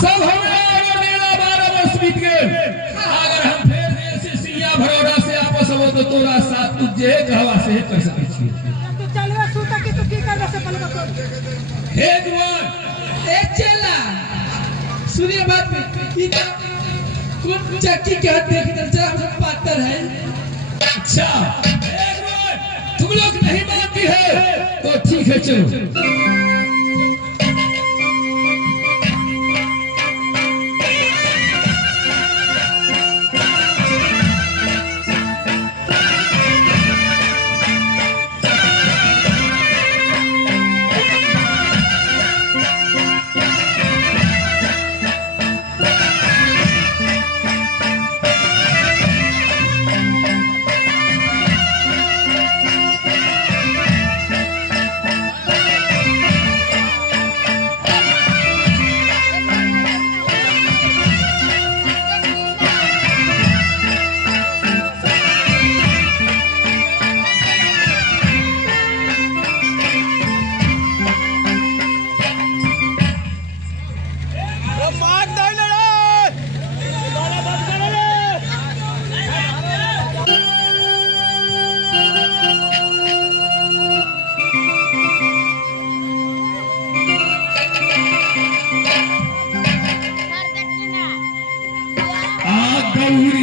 सब हमारा मेरा 12 वर्ष बीत गए। अगर हम फिर ऐसे सिया भरोड़ा से आपस हो तो तोरा साथ तू जे कहवा से कह सकै छी। तू चलवा सूता के तू की करबे से पहले बता। हे दुआर एक चेला सुनिए बात में कौन चक्की के हाथ देख कर जरा हम पातर है। अच्छा हे दुआर तुम लोग नहीं मानती है तो ठीक है चलो। गौरी